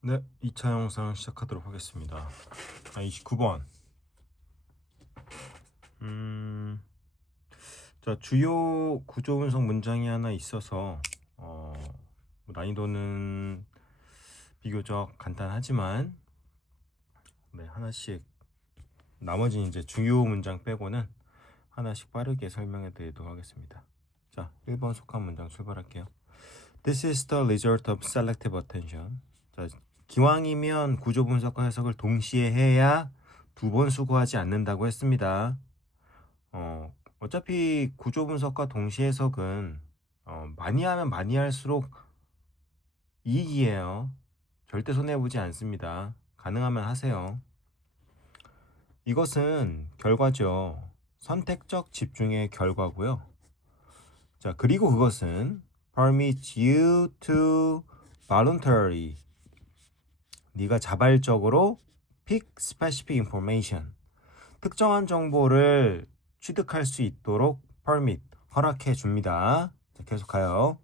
네, 2차 영상 시작하도록 하겠습니다. 29번. 자, 주요 구조 분석 문장이 하나 있어서 난이도는 비교적 간단하지만 하나씩 나머지 이제 주요 문장 빼고는 하나씩 빠르게 설명해 드리도록 하겠습니다. 자, 1번 속한 문장 출발할게요. This is the result of selective attention. 자, 기왕이면 구조 분석과 해석을 동시에 해야 두 번 수고하지 않는다고 했습니다. 어차피 구조 분석과 동시 해석은 많이 하면 많이 할수록 이익이에요. 절대 손해보지 않습니다. 가능하면 하세요. 이것은 결과죠. 선택적 집중의 결과고요. 자, 그리고 그것은 permits you to voluntarily 네가 자발적으로 pick specific information 특정한 정보를 취득할 수 있도록 permit 허락해 줍니다. 자, 계속하여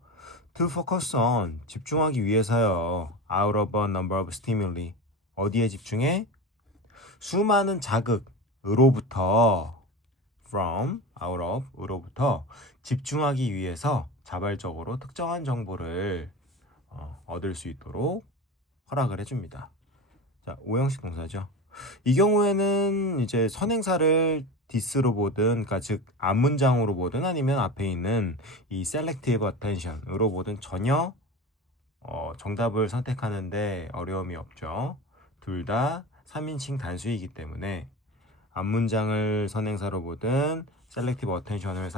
to focus on 집중하기 위해서요. out of a number of stimuli 어디에 집중해? 수많은 자극으로부터 from out of 으로부터 집중하기 위해서 자발적으로 특정한 정보를 얻을 수 있도록 허락을 해줍니다. 자, 오형식 동사죠. 이 경우에는 이제 선행사를 this로 보든, 그러니까 즉 앞문장으로 보든 아니면 앞에 있는 이 selective attention으로 보든 전혀 정답을 선택하는데 어려움이 없죠. 둘 다 3인칭 단수이기 때문에 앞문장을 선행사로 보든 selective attention을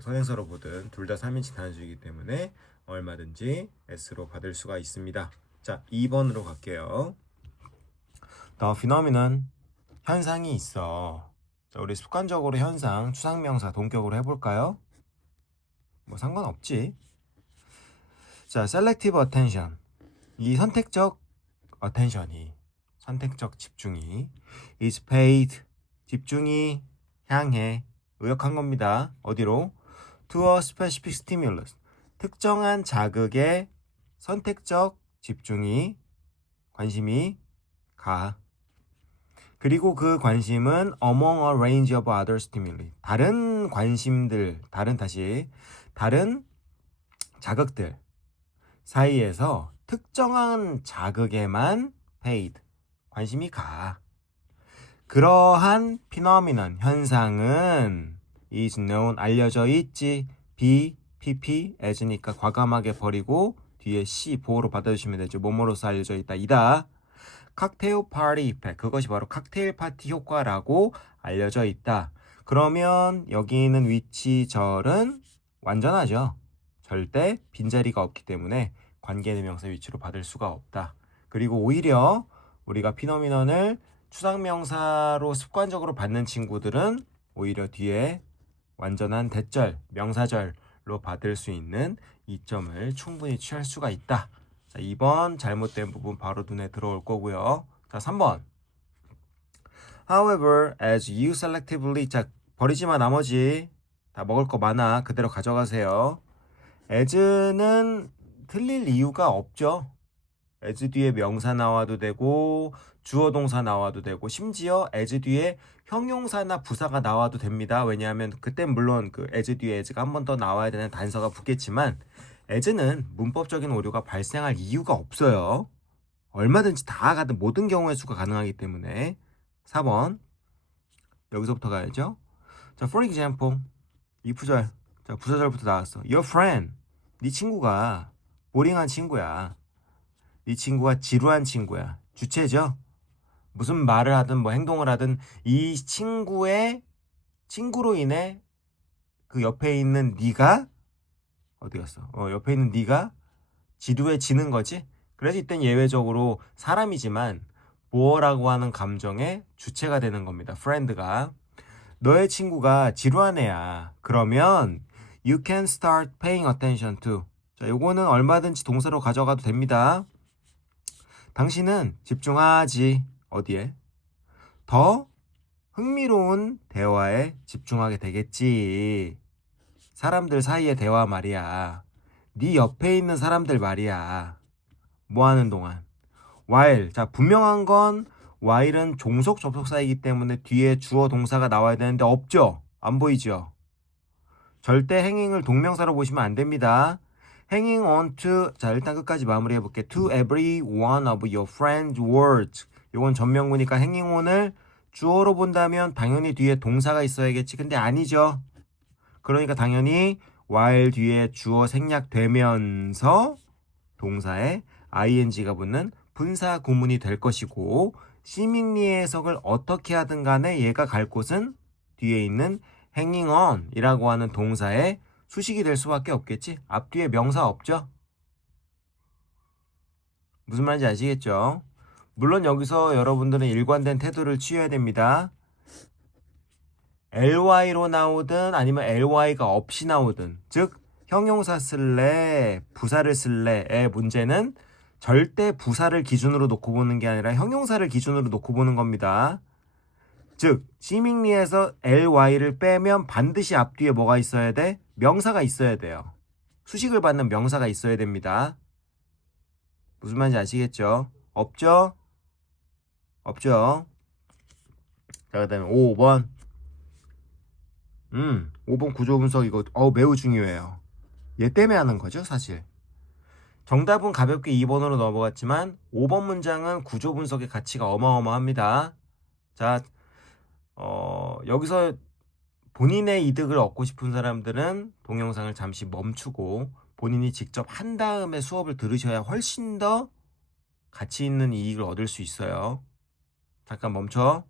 선행사로 보든 둘 다 3인칭 단수이기 때문에 얼마든지 S로 받을 수가 있습니다. 자, 2번으로 갈게요. The phenomenon 현상이 있어. 자, 우리 습관적으로 현상 추상명사 동격으로 해볼까요? 뭐 상관없지. 자, selective attention 이 선택적 attention이 선택적 집중이 is paid 집중이 향해 의역한 겁니다. 어디로? to a specific stimulus 특정한 자극에 선택적 집중이 관심이 가. 그리고 그 관심은 among a range of other stimuli 다른 관심들 다른 자극들 사이에서 특정한 자극에만 paid 관심이 가. 그러한 phenomenon 현상은 is known 알려져 있지. be, pp, as니까 과감하게 버리고 뒤에 c 보호로 받아주시면 되죠. 뭐뭐로서 알려져 있다 이다. 칵테일 파티 이펙트 그것이 바로 칵테일 파티 효과라고 알려져 있다. 그러면 여기 있는 위치절은 완전하죠. 절대 빈자리가 없기 때문에 관계대명사 위치로 받을 수가 없다. 그리고 오히려 우리가 피노미넌을 추상명사로 습관적으로 받는 친구들은 오히려 뒤에 완전한 대절, 명사절로 받을 수 있는 이점을 충분히 취할 수가 있다. 자, 2번 잘못된 부분 바로 눈에 들어올 거고요. 자, 3번. However, as you selectively 자, 버리지마 나머지 다 먹을 거 많아. 그대로 가져가세요. as는 틀릴 이유가 없죠. as 뒤에 명사 나와도 되고 주어 동사 나와도 되고 심지어 as 뒤에 형용사나 부사가 나와도 됩니다. 왜냐하면 그땐 물론 그 as 뒤에 as가 한 번 더 나와야 되는 단서가 붙겠지만 as는 문법적인 오류가 발생할 이유가 없어요. 얼마든지 다 가든 모든 경우의 수가 가능하기 때문에 4번 여기서부터 가야죠. 자, for example 이 부절 자 부사절부터 나왔어. Your friend 네 친구가 보링한 친구야. 네 친구가 지루한 친구야. 주체죠. 무슨 말을 하든 뭐 행동을 하든 이 친구의 친구로 인해 그 옆에 있는 네가 어디 갔어? 옆에 있는 네가 지루해지는 거지. 그래서 이땐 예외적으로 사람이지만 보어라고 하는 감정의 주체가 되는 겁니다. friend가 너의 친구가 지루한 애야. 그러면 you can start paying attention to. 자, 요거는 얼마든지 동사로 가져가도 됩니다. 당신은 집중하지. 어디에? 더 흥미로운 대화에 집중하게 되겠지. 사람들 사이의 대화 말이야. 네 옆에 있는 사람들 말이야. 뭐 하는 동안? while. 자, 분명한 건 while은 종속 접속사이기 때문에 뒤에 주어 동사가 나와야 되는데 없죠? 안 보이죠? 절대 hanging을 동명사로 보시면 안 됩니다. hanging on to, 자, 일단 끝까지 마무리해 볼게. to every one of your friends' words. 이건 전명구니까 hanging on을 주어로 본다면 당연히 뒤에 동사가 있어야겠지. 근데 아니죠. 그러니까 당연히 while 뒤에 주어 생략되면서 동사에 ing가 붙는 분사 구문이 될 것이고, seemingly의 해석을 어떻게 하든 간에 얘가 갈 곳은 뒤에 있는 hanging on 이라고 하는 동사의 수식이 될 수밖에 없겠지. 앞뒤에 명사 없죠? 무슨 말인지 아시겠죠? 물론 여기서 여러분들은 일관된 태도를 취해야 됩니다. ly로 나오든 아니면 ly가 없이 나오든, 즉 형용사 쓸래 부사를 쓸래의 문제는 절대 부사를 기준으로 놓고 보는 게 아니라 형용사를 기준으로 놓고 보는 겁니다. 즉 seemingly에서 ly를 빼면 반드시 앞뒤에 뭐가 있어야 돼? 명사가 있어야 돼요. 수식을 받는 명사가 있어야 됩니다. 무슨 말인지 아시겠죠? 없죠? 없죠? 자, 그 다음에 5번 5번 구조분석 이거 매우 중요해요. 얘 때문에 하는 거죠, 사실. 정답은 가볍게 2번으로 넘어갔지만 5번 문장은 구조분석의 가치가 어마어마합니다. 자, 여기서 본인의 이득을 얻고 싶은 사람들은 동영상을 잠시 멈추고 본인이 직접 한 다음에 수업을 들으셔야 훨씬 더 가치 있는 이익을 얻을 수 있어요. 잠깐 멈춰.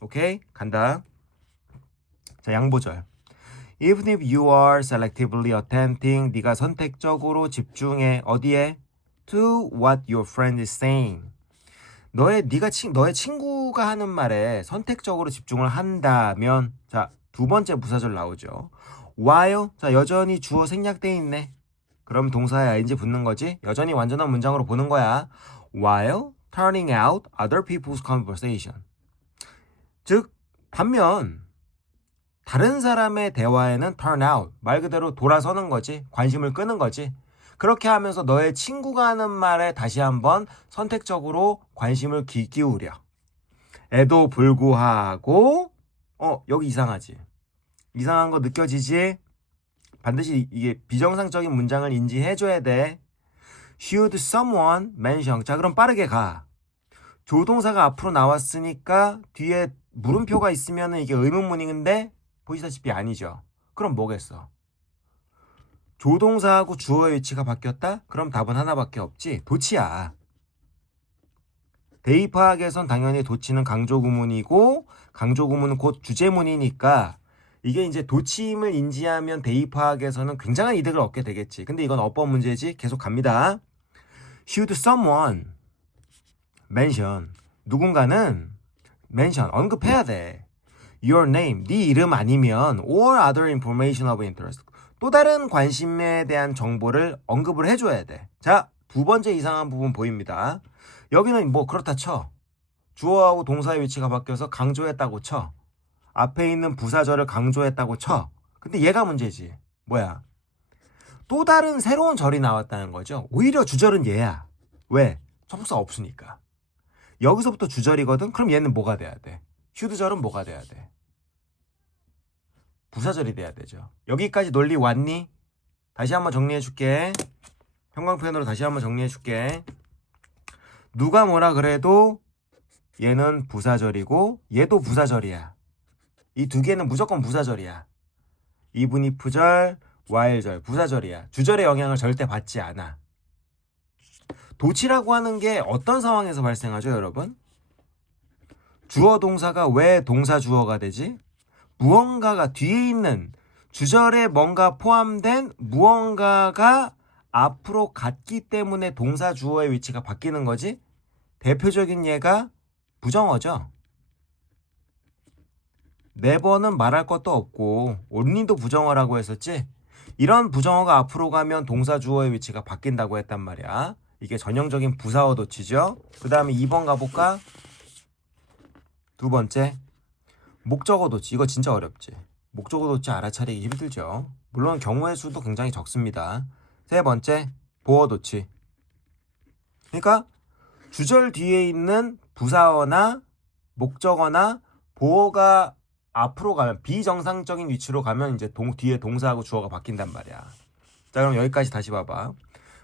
오케이? 간다. 자, 양보절. Even if you are selectively attempting, 네가 선택적으로 집중해. 어디에? To what your friend is saying. 너의 친구가 하는 말에 선택적으로 집중을 한다면, 자, 두 번째 부사절 나오죠. while, 자, 여전히 주어 생략돼 있네. 그럼 동사에 ing 붙는 거지. 여전히 완전한 문장으로 보는 거야. while turning out other people's conversation. 즉, 반면 다른 사람의 대화에는 turn out, 말 그대로 돌아서는 거지. 관심을 끄는 거지. 그렇게 하면서 너의 친구가 하는 말에 다시 한번 선택적으로 관심을 기울여. 에도 불구하고 여기 이상하지. 이상한 거 느껴지지? 반드시 이게 비정상적인 문장을 인지해줘야 돼. Should someone mention. 자, 그럼 빠르게 가. 조동사가 앞으로 나왔으니까 뒤에 물음표가 있으면 이게 의문문인데 보시다시피 아니죠. 그럼 뭐겠어? 조동사하고 주어의 위치가 바뀌었다? 그럼 답은 하나밖에 없지. 도치야. 대입화학에선 당연히 도치는 강조구문이고 강조구문은 곧 주제문이니까 이게 이제 도치임을 인지하면 대입화학에서는 굉장한 이득을 얻게 되겠지. 근데 이건 어법 문제지. 계속 갑니다. Should someone mention. 누군가는 mention, 언급해야 돼. Your name, 네 이름 아니면 or other information of interest. 또 다른 관심에 대한 정보를 언급을 해줘야 돼. 자, 두 번째 이상한 부분 보입니다. 여기는 뭐 그렇다 쳐. 주어하고 동사의 위치가 바뀌어서 강조했다고 쳐. 앞에 있는 부사절을 강조했다고 쳐. 근데 얘가 문제지. 뭐야? 또 다른 새로운 절이 나왔다는 거죠. 오히려 주절은 얘야. 왜? 접속사 없으니까. 여기서부터 주절이거든? 그럼 얘는 뭐가 돼야 돼? should절은 뭐가 돼야 돼? 부사절이 돼야 되죠. 여기까지 논리 왔니? 다시 한번 정리해 줄게. 형광펜으로 다시 한번 정리해 줄게. 누가 뭐라 그래도 얘는 부사절이고 얘도 부사절이야. 이 두 개는 무조건 부사절이야. even if절, while절, 부사절이야. 주절의 영향을 절대 받지 않아. 도치라고 하는 게 어떤 상황에서 발생하죠, 여러분? 주어 동사가 왜 동사 주어가 되지? 무언가가 뒤에 있는 주절에 뭔가 포함된 무언가가 앞으로 갔기 때문에 동사 주어의 위치가 바뀌는 거지. 대표적인 예가 부정어죠. 네버는 말할 것도 없고 only도 부정어라고 했었지. 이런 부정어가 앞으로 가면 동사 주어의 위치가 바뀐다고 했단 말이야. 이게 전형적인 부사어 도치죠. 그 다음에 2번 가볼까? 두 번째, 목적어 도치. 이거 진짜 어렵지. 목적어 도치 알아차리기 힘들죠. 물론 경우의 수도 굉장히 적습니다. 세 번째, 보어 도치. 그러니까 주절 뒤에 있는 부사어나 목적어나 보어가 앞으로 가면 비정상적인 위치로 가면 이제 뒤에 동사하고 주어가 바뀐단 말이야. 자, 그럼 여기까지 다시 봐봐.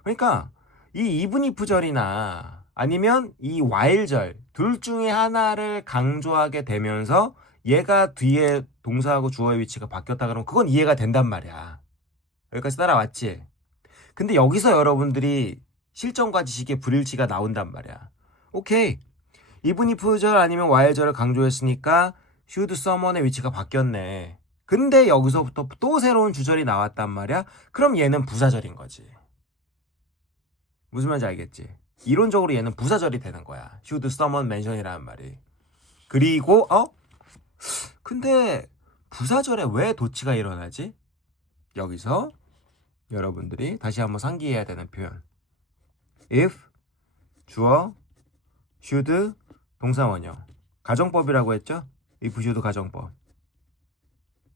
그러니까 이 even if절이나 아니면 이 while절 둘 중에 하나를 강조하게 되면서 얘가 뒤에 동사하고 주어의 위치가 바뀌었다 그러면 그건 이해가 된단 말이야. 여기까지 따라왔지? 근데 여기서 여러분들이 실전과 지식의 불일치가 나온단 말이야. 오케이. even if절 아니면 while절을 강조했으니까 should someone의 위치가 바뀌었네. 근데 여기서부터 또 새로운 주절이 나왔단 말이야. 그럼 얘는 부사절인 거지. 무슨 말인지 알겠지? 이론적으로 얘는 부사절이 되는 거야. should someone mention이라는 말이. 그리고 근데 부사절에 왜 도치가 일어나지? 여기서 여러분들이 다시 한번 상기해야 되는 표현. if, 주어, should, 동사원형. 가정법이라고 했죠? if, should 가정법.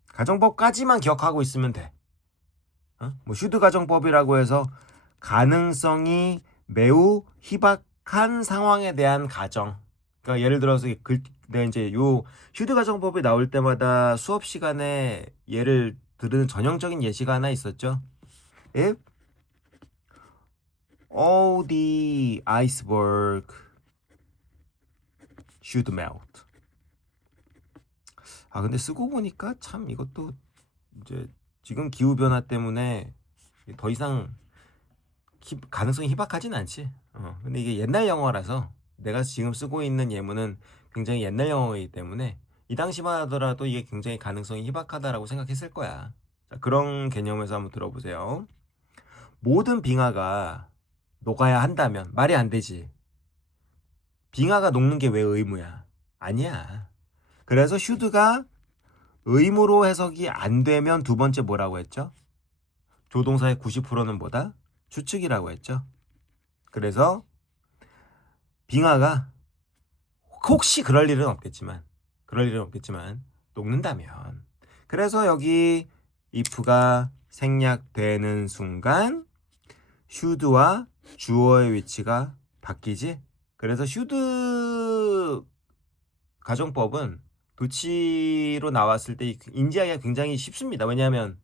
가정법까지만 기억하고 있으면 돼. 뭐 should 가정법이라고 해서 가능성이 매우 희박한 상황에 대한 가정. 그러니까 예를 들어서 내가 이제 요 should 가정법이 나올 때마다 수업 시간에 예를 들은 전형적인 예시가 하나 있었죠. If all the iceberg should melt. 근데 쓰고 보니까 참 이것도 이제 지금 기후변화 때문에 더 이상 가능성이 희박하진 않지. 근데 이게 옛날 영어라서 내가 지금 쓰고 있는 예문은 굉장히 옛날 영어이기 때문에 이 당시만 하더라도 이게 굉장히 가능성이 희박하다라고 생각했을 거야. 자, 그런 개념에서 한번 들어보세요. 모든 빙하가 녹아야 한다면 말이 안 되지. 빙하가 녹는 게 왜 의무야? 아니야. 그래서 should가 의무로 해석이 안 되면 두 번째 뭐라고 했죠? 조동사의 90%는 뭐다? 추측이라고 했죠. 그래서 빙하가 혹시 그럴 일은 없겠지만 녹는다면. 그래서 여기 if가 생략되는 순간 should와 주어의 위치가 바뀌지. 그래서 should 가정법은 도치로 나왔을 때 인지하기가 굉장히 쉽습니다. 왜냐하면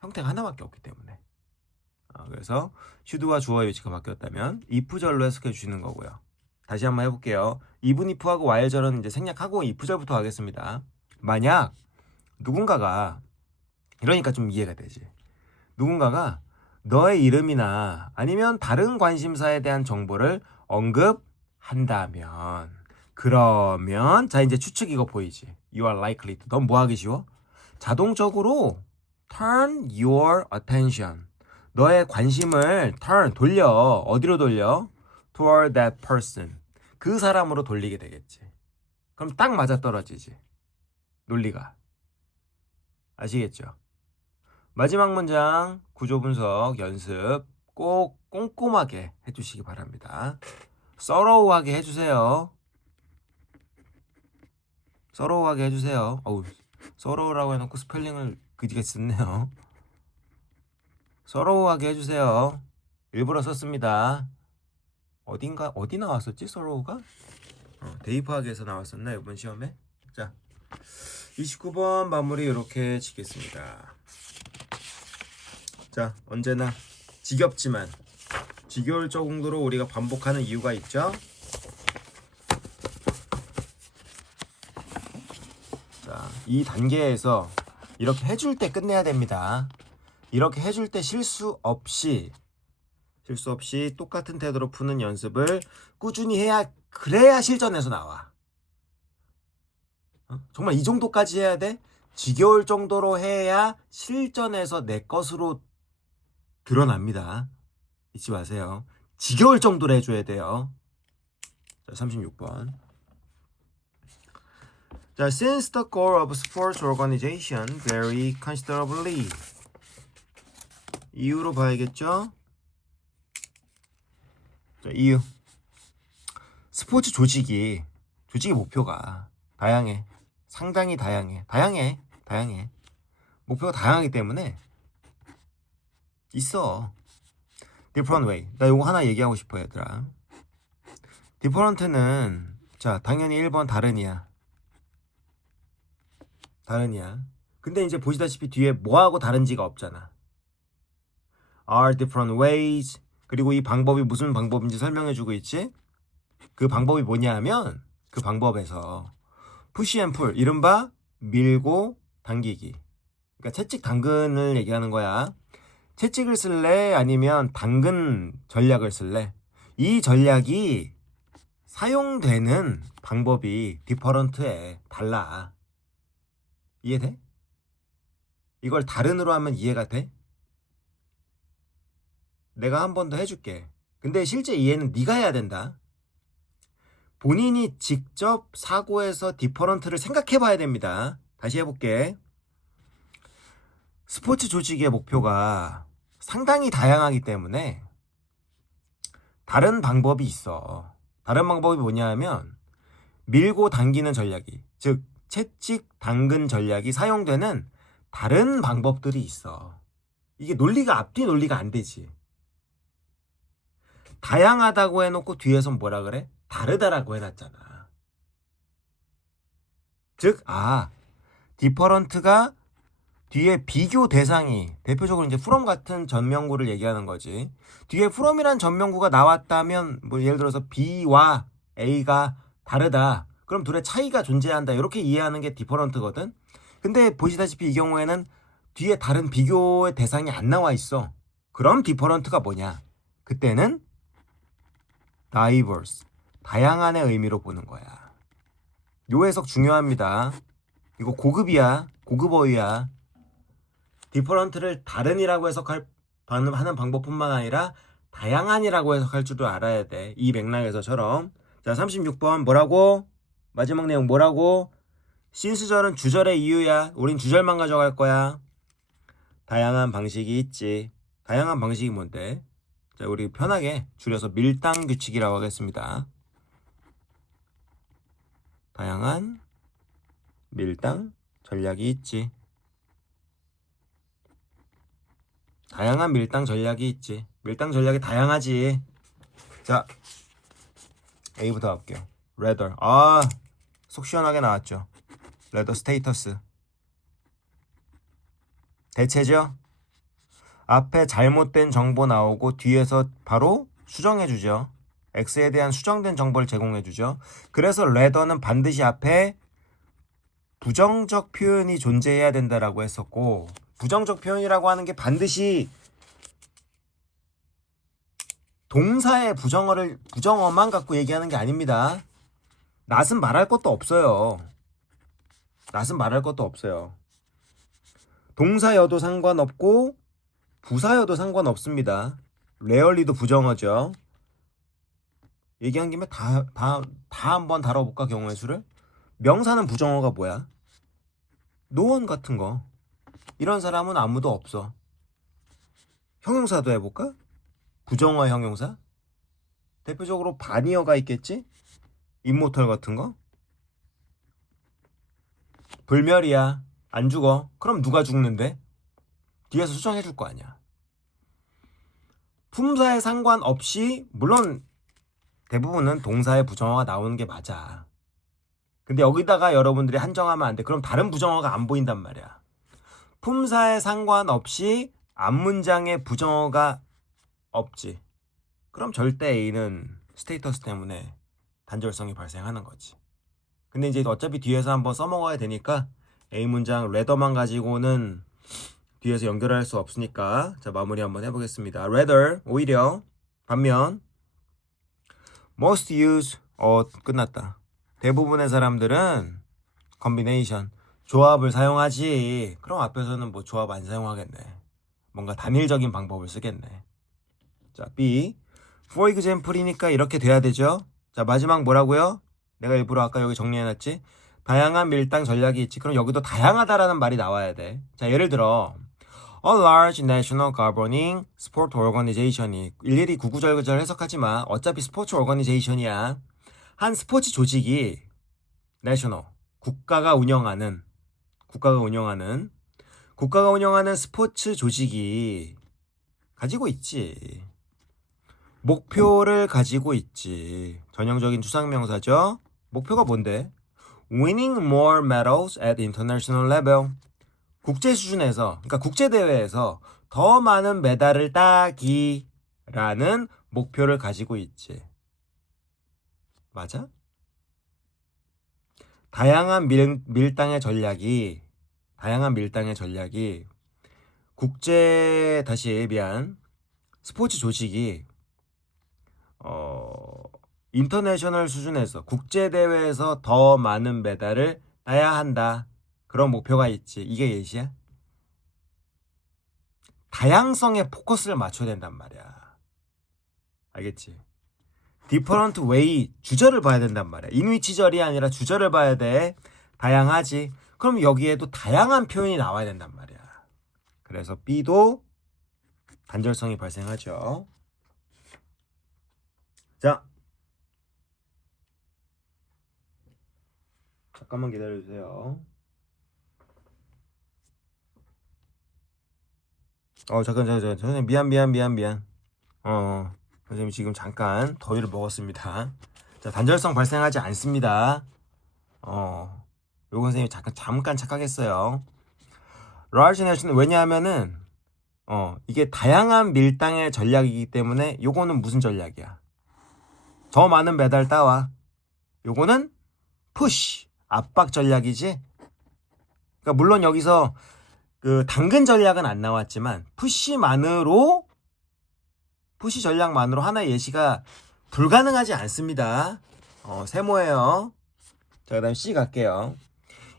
형태가 하나밖에 없기 때문에. 그래서 should와 주어의 위치가 바뀌었다면 if절로 해석해 주시는 거고요. 다시 한번 해볼게요. even if하고 while절은 이제 생략하고 if절부터 하겠습니다. 만약 누군가가, 이러니까 좀 이해가 되지. 누군가가 너의 이름이나 아니면 다른 관심사에 대한 정보를 언급한다면, 그러면 자 이제 추측 이거 보이지? You are likely to. 넌 뭐 하기 쉬워? 자동적으로 turn your attention. 너의 관심을 돌려. 어디로 돌려? Toward that person. 그 사람으로 돌리게 되겠지. 그럼 딱 맞아떨어지지. 논리가. 아시겠죠? 마지막 문장 구조 분석 연습 꼭 꼼꼼하게 해주시기 바랍니다. thorough하게 해주세요. thorough하게 해주세요. thorough라고 해놓고 스펠링을 그지게 썼네요. thorough하게 해주세요. 일부러 썼습니다. 어디 나왔었지? thorough가? 대입학에서 나왔었나 이번 시험에? 자, 29번 마무리 이렇게 짓겠습니다. 자, 언제나 지겹지만 지겨울 정도로 우리가 반복하는 이유가 있죠. 자, 이 단계에서 이렇게 해줄 때 끝내야 됩니다. 이렇게 해줄 때 실수 없이 똑같은 태도로 푸는 연습을 꾸준히 해야, 그래야 실전에서 나와. 정말 이 정도까지 해야 돼? 지겨울 정도로 해야 실전에서 내 것으로 드러납니다. 잊지 마세요. 지겨울 정도로 해줘야 돼요. 자, 36번. 자, since the goal of sports organization vary considerably. 이유로 봐야겠죠? 자, 이유. 스포츠 조직이 목표가 다양해. 상당히 다양해. 목표가 다양하기 때문에 있어. different way. 나 이거 하나 얘기하고 싶어 얘들아. different는 자 당연히 1번 다른이야. 근데 이제 보시다시피 뒤에 뭐하고 다른지가 없잖아. are different ways. 그리고 이 방법이 무슨 방법인지 설명해주고 있지. 그 방법이 뭐냐 하면 그 방법에서 push and pull, 이른바 밀고 당기기. 그러니까 채찍 당근을 얘기하는 거야. 채찍을 쓸래? 아니면 당근 전략을 쓸래? 이 전략이 사용되는 방법이 different에 달라. 이해돼? 이걸 다른으로 하면 이해가 돼? 내가 한 번 더 해줄게. 근데 실제 이해는 네가 해야 된다. 본인이 직접 사고에서 different를 생각해 봐야 됩니다. 다시 해볼게. 스포츠 조직의 목표가 상당히 다양하기 때문에 다른 방법이 있어. 다른 방법이 뭐냐 하면 밀고 당기는 전략이, 즉 채찍 당근 전략이 사용되는 다른 방법들이 있어. 이게 논리가 앞뒤 논리가 안 되지. 다양하다고 해놓고 뒤에선 뭐라 그래? 다르다라고 해놨잖아. 즉, different가 뒤에 비교 대상이 대표적으로 이제 from 같은 전명구를 얘기하는 거지. 뒤에 from이란 전명구가 나왔다면 뭐 예를 들어서 B와 A가 다르다. 그럼 둘의 차이가 존재한다. 이렇게 이해하는 게 different거든. 근데 보시다시피 이 경우에는 뒤에 다른 비교의 대상이 안 나와 있어. 그럼 different가 뭐냐? 그때는 diverse, 다양한의 의미로 보는 거야. 요 해석 중요합니다. 이거 고급이야. 고급어휘야. different를 다른이라고 하는 방법뿐만 아니라 다양한이라고 해석할 줄도 알아야 돼. 이 맥락에서처럼. 자, 36번 뭐라고? 마지막 내용 뭐라고? 신수절은 주절의 이유야. 우린 주절만 가져갈 거야. 다양한 방식이 있지. 다양한 방식이 뭔데? 자, 우리 편하게 줄여서 밀당 규칙이라고 하겠습니다. 다양한 밀당 전략이 있지. 다양한 밀당 전략이 있지. 밀당 전략이 다양하지. 자, A부터 갈게요. rather. 속 시원하게 나왔죠. rather 스테이터스. 대체죠. 앞에 잘못된 정보 나오고 뒤에서 바로 수정해주죠. X에 대한 수정된 정보를 제공해주죠. 그래서 rather는 반드시 앞에 부정적 표현이 존재해야 된다라고 했었고, 부정적 표현이라고 하는 게 반드시 동사의 부정어만 갖고 얘기하는 게 아닙니다. 낫은 말할 것도 없어요. 동사여도 상관없고 부사여도 상관없습니다. 레얼리도 부정어죠. 얘기한 김에 다 한번 다뤄볼까, 경우의 수를? 명사는 부정어가 뭐야? 노원 같은 거. 이런 사람은 아무도 없어. 형용사도 해볼까? 부정어 형용사? 대표적으로 반이어가 있겠지? 임모털 같은 거? 불멸이야. 안 죽어. 그럼 누가 죽는데? 뒤에서 수정해줄 거 아니야. 품사에 상관없이, 물론 대부분은 동사의 부정어가 나오는 게 맞아. 근데 여기다가 여러분들이 한정하면 안 돼. 그럼 다른 부정어가 안 보인단 말이야. 품사에 상관없이 앞문장에 부정어가 없지. 그럼 절대 A는 스테이터스 때문에 단절성이 발생하는 거지. 근데 이제 어차피 뒤에서 한번 써먹어야 되니까 A 문장 rather만 가지고는 뒤에서 연결할 수 없으니까 자, 마무리 한번 해보겠습니다. rather, 오히려. 반면 most use, 끝났다. 대부분의 사람들은 combination, 조합을 사용하지. 그럼 앞에서는 뭐 조합 안 사용하겠네. 뭔가 단일적인 방법을 쓰겠네. 자, B. for example이니까 이렇게 돼야 되죠. 자, 마지막 뭐라고요? 내가 일부러 아까 여기 정리해놨지? 다양한 밀당 전략이 있지. 그럼 여기도 다양하다라는 말이 나와야 돼. 자, 예를 들어 A large national governing sport organization이 일일이 구구절절 해석하지 마. 어차피 스포츠 오거니제이션이야. 한 스포츠 조직이 national, 국가가 운영하는 스포츠 조직이 가지고 있지. 목표를 가지고 있지. 전형적인 추상명사죠. 목표가 뭔데? Winning more medals at international level. 국제 수준에서, 그러니까 국제 대회에서 더 많은 메달을 따기라는 목표를 가지고 있지. 맞아? 다양한 밀당의 전략이 스포츠 조직이 인터내셔널 수준에서 국제 대회에서 더 많은 메달을 따야 한다. 그런 목표가 있지. 이게 예시야? 다양성에 포커스를 맞춰야 된단 말이야. 알겠지? different way 주절을 봐야 된단 말이야. 인위치절이 아니라 주절을 봐야 돼. 다양하지. 그럼 여기에도 다양한 표현이 나와야 된단 말이야. 그래서 B도 단절성이 발생하죠. 자, 잠깐만 기다려주세요. 잠깐. 선생님, 미안. 선생님 지금 잠깐 더위를 먹었습니다. 자, 단절성 발생하지 않습니다. 요거 선생님 잠깐 착각했어요. large nation, 왜냐하면은, 이게 다양한 밀당의 전략이기 때문에 요거는 무슨 전략이야? 더 많은 메달 따와. 요거는 push, 압박 전략이지? 그러니까 물론 여기서 그 당근 전략은 안 나왔지만 푸시 전략만으로 하나의 예시가 불가능하지 않습니다. 세모예요. 자, 그 다음 C 갈게요.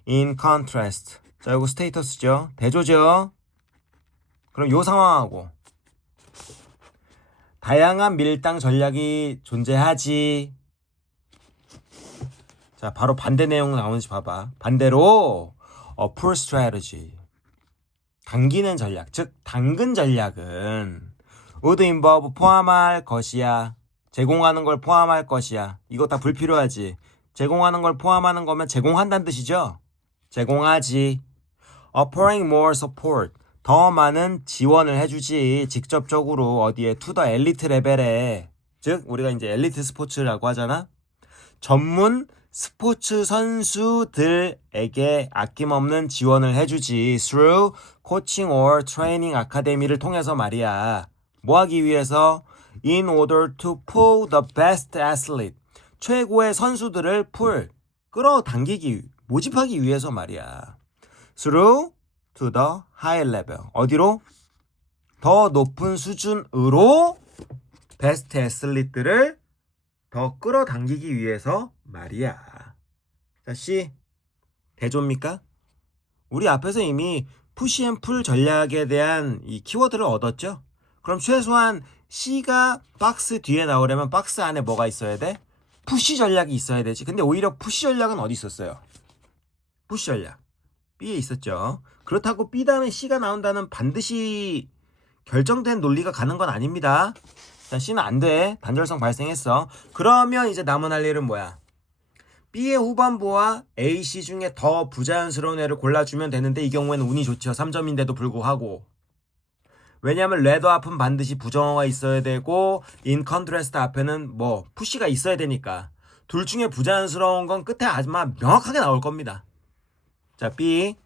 In contrast. 자, 이거 스테이터스죠. 대조죠. 그럼 요 상황하고 다양한 밀당 전략이 존재하지. 자, 바로 반대 내용 나오는지 봐봐. 반대로 pull strategy. 당기는 전략, 즉 당근 전략은 would involve 포함할 것이야. 제공하는 걸 포함할 것이야. 이거 다 불필요하지. 제공하는 걸 포함하는 거면 제공한다는 뜻이죠. 제공하지. offering more support. 더 많은 지원을 해주지. 직접적으로 어디에 to the elite 레벨에, 즉 우리가 이제 엘리트 스포츠라고 하잖아. 전문 스포츠 선수들에게 아낌없는 지원을 해주지. through coaching or training 아카데미를 통해서 말이야. 뭐 하기 위해서? in order to pull the best athlete. 최고의 선수들을 끌어당기기, 모집하기 위해서 말이야. through to the high level. 어디로? 더 높은 수준으로 베스트 애슬리트를 더 끌어당기기 위해서 말이야. 자, C. 대조입니까? 우리 앞에서 이미 푸시 앤 풀 전략에 대한 이 키워드를 얻었죠? 그럼 최소한 C가 박스 뒤에 나오려면 박스 안에 뭐가 있어야 돼? 푸시 전략이 있어야 되지. 근데 오히려 푸시 전략은 어디 있었어요? 푸시 전략. B에 있었죠. 그렇다고 B 다음에 C가 나온다는 반드시 결정된 논리가 가는 건 아닙니다. 자, C는 안 돼. 단절성 발생했어. 그러면 이제 남은 할 일은 뭐야? B의 후반부와 A, C 중에 더 부자연스러운 애를 골라주면 되는데 이 경우에는 운이 좋죠. 3점인데도 불구하고. 왜냐하면 레더 앞은 반드시 부정어가 있어야 되고 in contrast 앞에는 뭐 푸시가 있어야 되니까. 둘 중에 부자연스러운 건 끝에 아마 명확하게 나올 겁니다. 자, B.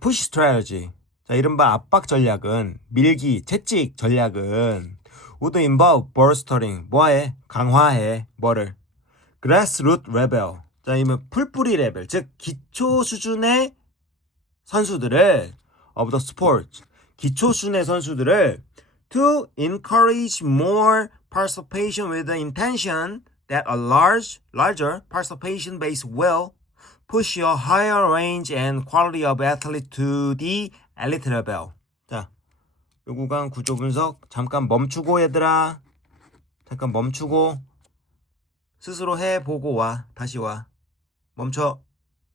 푸시 스트래티지. 자, 이른바 압박 전략은, 밀기, 채찍 전략은 would involve bolstering. 뭐해? 강화해. 뭐를? grassroot level. 자, 이면 풀뿌리 레벨, 즉 기초 수준의 선수들을 of the sport. 기초 수준의 선수들을 to encourage more participation with the intention that a larger participation base will push a higher range and quality of athlete to the elite level. 자, 요 구간 구조 분석 잠깐 멈추고 얘들아. 잠깐 멈추고 스스로 해보고 와. 다시 와. 멈춰.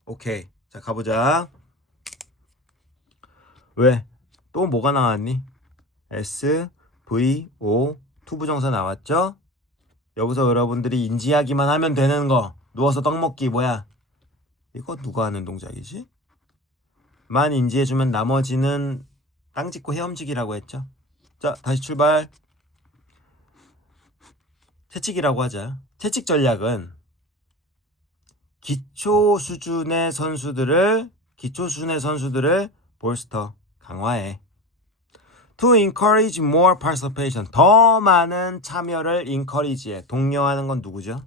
오케이. 자, 가보자. 왜? 또 뭐가 나왔니? S, V, O, 투부정사 나왔죠? 여기서 여러분들이 인지하기만 하면 되는 거. 누워서 떡 먹기 뭐야? 이거 누가 하는 동작이지? 만 인지해주면 나머지는 땅 짚고 헤엄치기라고 했죠? 자, 다시 출발. 채찍이라고 하자. 채찍 전략은 기초 수준의 선수들을 볼스터, 강화해. To encourage more participation. 더 많은 참여를 encourage해. 독려하는 건 누구죠?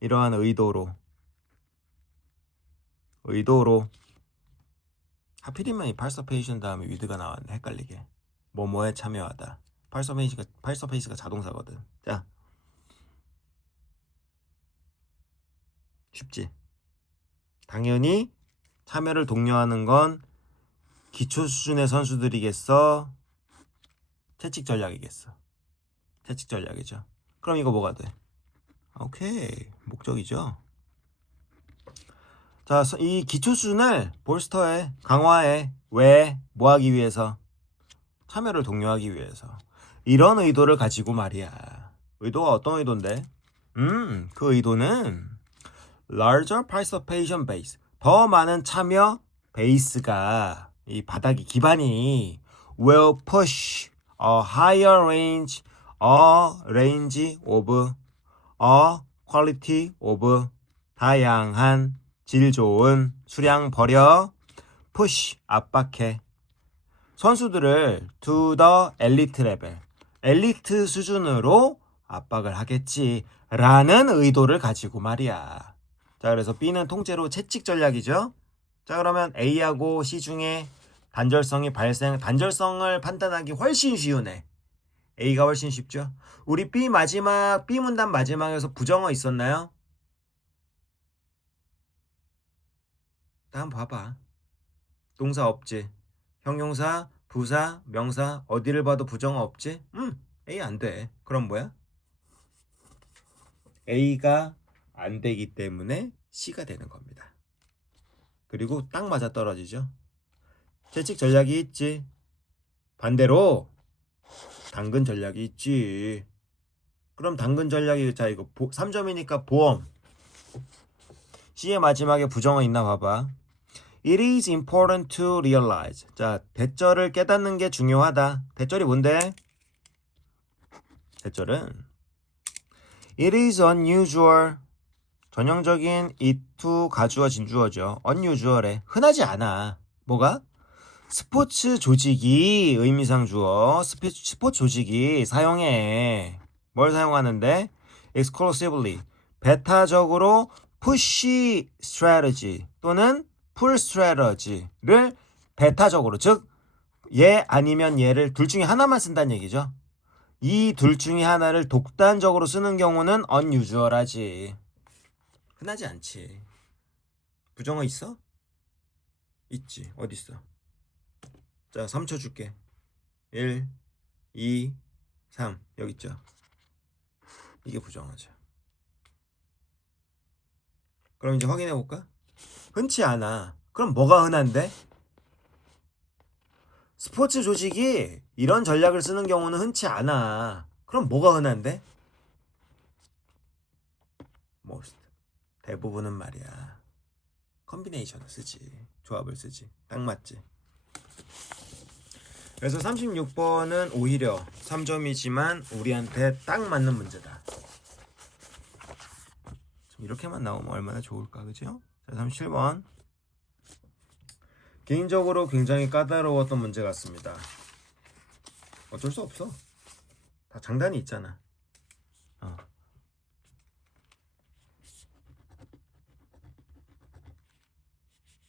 이러한 의도로 하필이면 이 participation 다음에 with가 나왔네. 헷갈리게. 뭐뭐에 참여하다. participations가 자동사거든. 자, 쉽지? 당연히 참여를 독려하는 건 기초 수준의 선수들이겠어? 채찍 전략이겠어? 채찍 전략이죠. 그럼 이거 뭐가 돼? 오케이, 목적이죠. 자, 이 기초 수준을 볼스터해, 강화해. 왜? 뭐 하기 위해서? 참여를 독려하기 위해서. 이런 의도를 가지고 말이야. 의도가 어떤 의도인데? 그 의도는 larger participation base. 더 많은 참여 베이스가, 이 바닥이, 기반이 will push a higher range of a quality of 다양한 질 좋은 수량 버려 push 압박해 선수들을 to the elite level 엘리트 수준으로 압박을 하겠지 라는 의도를 가지고 말이야. 자, 그래서 B는 통째로 채찍 전략이죠. 자, 그러면 A하고 C 중에 단절성을 판단하기 훨씬 쉬우네. A가 훨씬 쉽죠. 우리 B 문단 마지막에서 부정어 있었나요? 한번 봐봐. 동사 없지. 형용사, 부사, 명사 어디를 봐도 부정어 없지? A 안 돼. 그럼 뭐야? A가 안 되기 때문에 C가 되는 겁니다. 그리고 딱 맞아 떨어지죠. 채찍 전략이 있지. 반대로 당근 전략이 있지. 그럼 당근 전략이 자 이거 3점이니까 보험. C의 마지막에 부정어 있나 봐봐. It is important to realize. 자, 대절을 깨닫는 게 중요하다. 대절이 뭔데? 대절은 It is unusual. 전형적인 it to 가주어 진주어죠. unusual해. 흔하지 않아. 뭐가? 스포츠 조직이 의미상 주어. 스포츠 조직이 사용해. 뭘 사용하는데? exclusively. 배타적으로 push strategy 또는 pull strategy를 배타적으로 즉 얘 아니면 얘를 둘 중에 하나만 쓴다는 얘기죠. 이 둘 중에 하나를 독단적으로 쓰는 경우는 unusual하지. 흔하지 않지. 부정어 있어? 있지. 어디 있어? 자, 3초 줄게. 1, 2, 3. 여기 있죠. 이게 부정어죠. 그럼 이제 확인해 볼까? 흔치 않아. 그럼 뭐가 흔한데? 스포츠 조직이 이런 전략을 쓰는 경우는 흔치 않아. 그럼 뭐가 흔한데? most. 대부분은 말이야. 컨비네이션을 쓰지. 조합을 쓰지. 딱 맞지. 그래서 36번은 오히려 3점이지만 우리한테 딱 맞는 문제다. 이렇게만 나오면 얼마나 좋을까, 그죠? 자, 37번. 개인적으로 굉장히 까다로웠던 문제 같습니다. 어쩔 수 없어. 다 장단이 있잖아.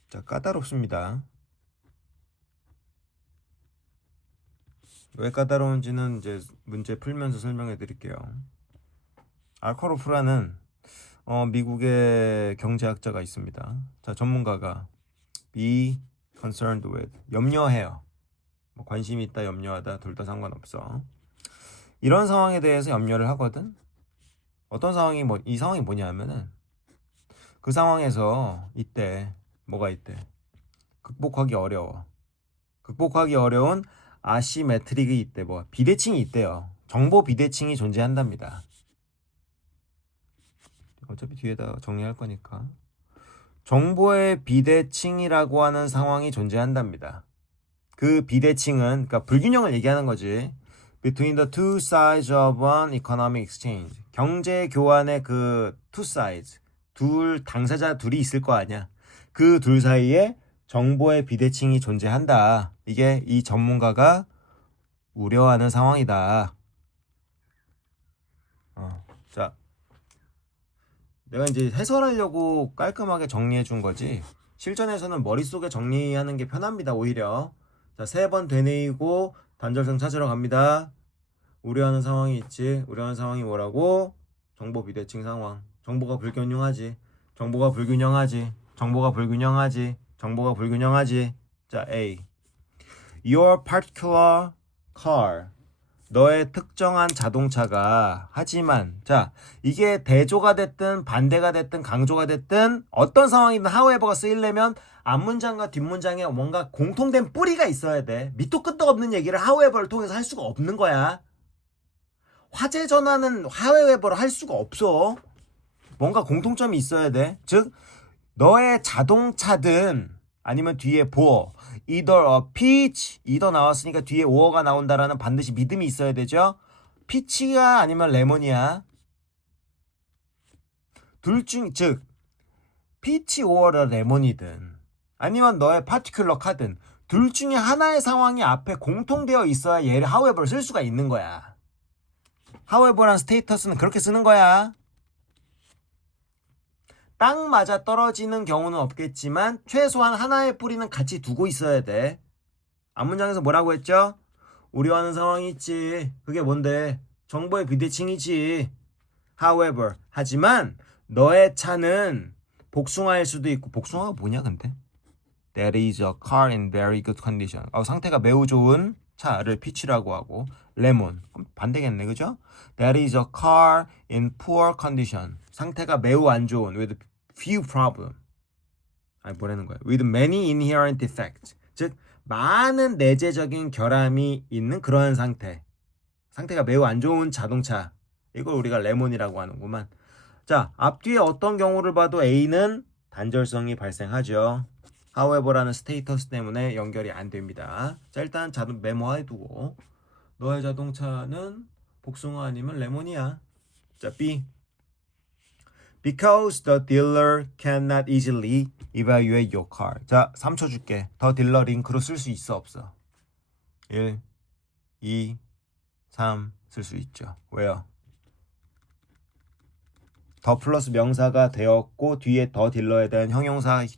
자, 까다롭습니다. 왜 까다로운지는 이제 문제 풀면서 설명해 드릴게요. 알카로프라는 미국의 경제학자가 있습니다. 자, 전문가가 be concerned with 염려해요. 뭐 관심이 있다, 염려하다 둘 다 상관없어. 이런 상황에 대해서 염려를 하거든. 어떤 상황이 이 상황이 뭐냐면은 그 상황에서 이때 뭐가 있대? 극복하기 어려운 아시메트릭이 있대. 뭐 비대칭이 있대요. 정보 비대칭이 존재한답니다. 어차피 뒤에다 정리할 거니까. 정보의 비대칭이라고 하는 상황이 존재한답니다. 그 비대칭은 그러니까 불균형을 얘기하는 거지. between the two sides of an economic exchange. 경제 교환의 그 two sides. 둘 당사자 둘이 있을 거 아니야. 그 둘 사이에 정보의 비대칭이 존재한다. 이게 이 전문가가 우려하는 상황이다. 자, 내가 이제 해설하려고 깔끔하게 정리해 준 거지. 실전에서는 머릿속에 정리하는 게 편합니다. 오히려. 자, 3번 되뇌이고 단절성 찾으러 갑니다. 우려하는 상황이 있지. 우려하는 상황이 뭐라고? 정보 비대칭 상황. 정보가 불균형하지. 정보가 불균형하지. 정보가 불균형하지. 정보가 불균형하지. 자, A. Your particular car. 너의 특정한 자동차가 하지만 자 이게 대조가 됐든 반대가 됐든 강조가 됐든 어떤 상황이든 however가 쓰이려면 앞문장과 뒷문장에 뭔가 공통된 뿌리가 있어야 돼. 밑도 끝도 없는 얘기를 however를 통해서 할 수가 없는 거야. 화제 전환은 however로 할 수가 없어. 뭔가 공통점이 있어야 돼. 즉 너의 자동차든 아니면 뒤에 보어 either a peach either 나왔으니까 뒤에 or가 나온다라는 반드시 믿음이 있어야 되죠. 피치가 아니면 레몬이야. 둘 중 즉 피치 or 레몬이든 아니면 너의 particular 카든 둘 중에 하나의 상황이 앞에 공통되어 있어야 얘를 however를 쓸 수가 있는 거야. however란 스테이터스는 그렇게 쓰는 거야. 딱 맞아 떨어지는 경우는 없겠지만 최소한 하나의 뿌리는 같이 두고 있어야 돼. 앞문장에서 뭐라고 했죠? 우려하는 상황이 있지. 그게 뭔데? 정보의 비대칭이지. However, 하지만 너의 차는 복숭아일 수도 있고 복숭아가 뭐냐 근데? That is a car in very good condition. 상태가 매우 좋은 차를 피치라고 하고 레몬 반대겠네 그죠? That is a car in poor condition. 상태가 매우 안 좋은 with few problem. 뭐라는 거야? With many inherent defects. 즉 많은 내재적인 결함이 있는 그러한 상태. 상태가 매우 안 좋은 자동차. 이걸 우리가 레몬이라고 하는구만. 자, 앞뒤에 어떤 경우를 봐도 A는 단절성이 발생하죠. however라는 스테이터스 때문에 연결이 안 됩니다. 자, 일단 메모해두고 너의 자동차는 복숭아 아니면 레몬이야. 자, B. Because the dealer cannot easily evaluate your car. 자, 3초 줄게. 더 딜러 링크로 쓸 수 있어 없어? 1, 2, 3 쓸 수 있죠. 왜요? 더 플러스 명사가 되었고 뒤에 더 딜러에 대한 형용사